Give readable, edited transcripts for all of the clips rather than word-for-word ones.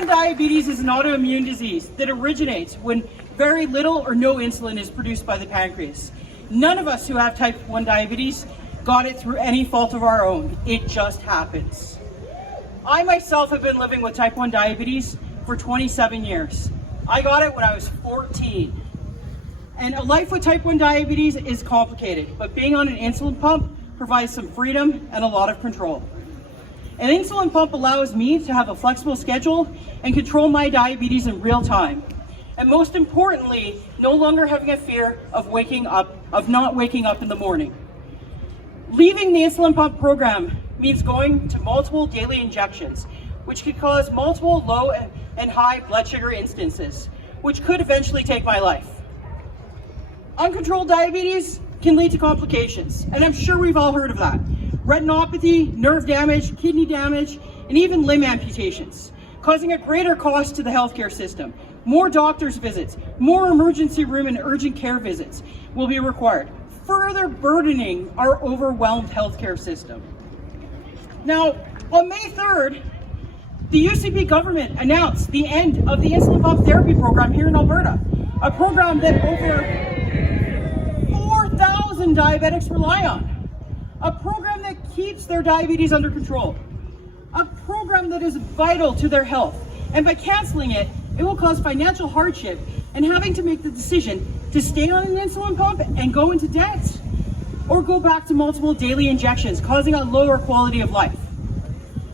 1 diabetes is an autoimmune disease that originates when very little or no insulin is produced by the pancreas. None of us who have type 1 diabetes got it through any fault of our own. It just happens. I myself have been living with type 1 diabetes for 27 years. I got it when I was 14. And a life with type 1 diabetes is complicated, but being on an insulin pump provides some freedom and a lot of control. An insulin pump allows me to have a flexible schedule and control my diabetes in real time. And most importantly, no longer having a fear of not waking up in the morning. Leaving the insulin pump program means going to multiple daily injections, which could cause multiple low and high blood sugar instances, which could eventually take my life. Uncontrolled diabetes can lead to complications, and I'm sure we've all heard of that. Retinopathy, nerve damage, kidney damage, and even limb amputations, causing a greater cost to the healthcare system. More doctor's visits, more emergency room and urgent care visits will be required, further burdening our overwhelmed healthcare system. Now, on May 3rd, the UCP government announced the end of the insulin pump therapy program here in Alberta, a program that over 4,000 diabetics rely on. A program that keeps their diabetes under control. A program that is vital to their health. And by canceling it, it will cause financial hardship and having to make the decision to stay on an insulin pump and go into debt, or go back to multiple daily injections, causing a lower quality of life.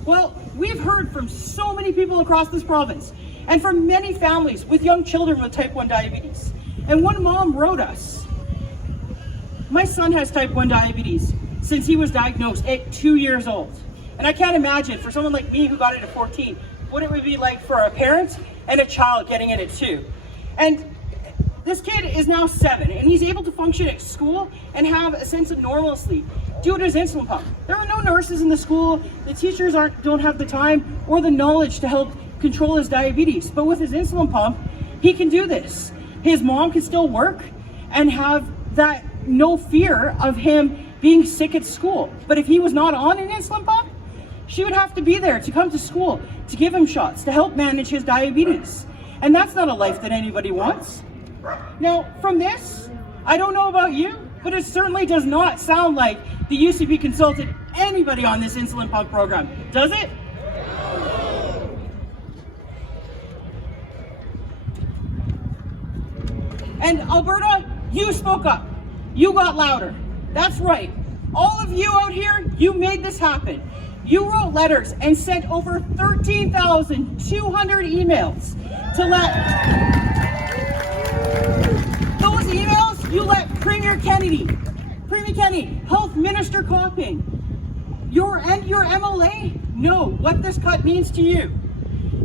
Well, we've heard from so many people across this province and from many families with young children with type 1 diabetes. And one mom wrote us, "My son has type 1 diabetes since he was diagnosed at 2 years old. And I can't imagine for someone like me who got it at 14, what it would be like for a parent and a child getting it at 2. And this kid is now 7, and he's able to function at school and have a sense of normalcy due to his insulin pump. There are no nurses in the school, the teachers don't have the time or the knowledge to help control his diabetes. But with his insulin pump, he can do this. His mom can still work and have that no fear of him being sick at school. But if he was not on an insulin pump, she would have to be there to come to school, to give him shots, to help manage his diabetes. And that's not a life that anybody wants. Now, from this, I don't know about you, but it certainly does not sound like the UCP consulted anybody on this insulin pump program, does it? And Alberta, you spoke up. You got louder. That's right. All of you out here, you made this happen. You wrote letters and sent over 13,200 emails to let those emails, you let Premier Kennedy, Health Minister Copping, your MLA know what this cut means to you.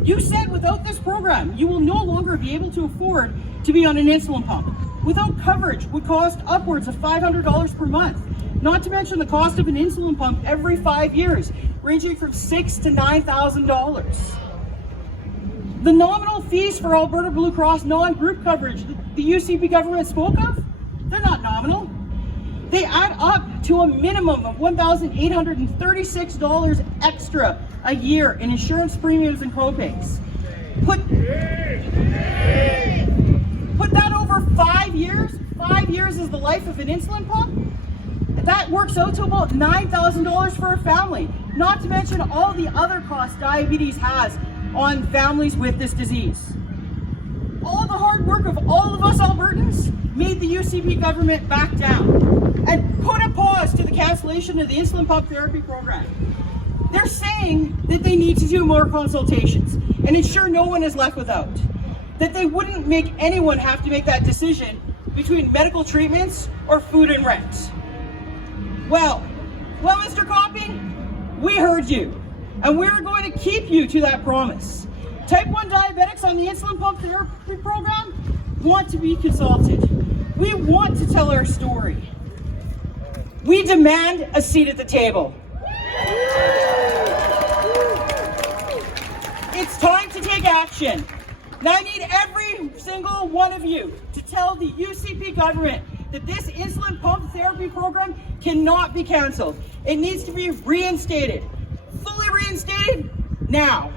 You said without this program, you will no longer be able to afford to be on an insulin pump. Without coverage would cost upwards of $500 per month. Not to mention the cost of an insulin pump every 5 years, ranging from $6,000 to $9,000. The nominal fees for Alberta Blue Cross non-group coverage that the UCP government spoke of, they're not nominal. They add up to a minimum of $1,836 extra a year in insurance premiums and copays. Put that over 5 years. 5 years is the life of an insulin pump. That works out to about $9,000 for a family, not to mention all the other costs diabetes has on families with this disease. All the hard work of all of us Albertans made the UCP government back down and put a pause to the cancellation of the insulin pump therapy program. They're saying that they need to do more consultations and ensure no one is left without. That they wouldn't make anyone have to make that decision between medical treatments or food and rent. Well, Mr. Copping, we heard you, and we're going to keep you to that promise. Type 1 diabetics on the insulin pump therapy program want to be consulted. We want to tell our story. We demand a seat at the table. It's time to take action. Now I need every single one of you to tell the UCP government that this insulin pump therapy program cannot be canceled. It needs to be reinstated. Fully reinstated now.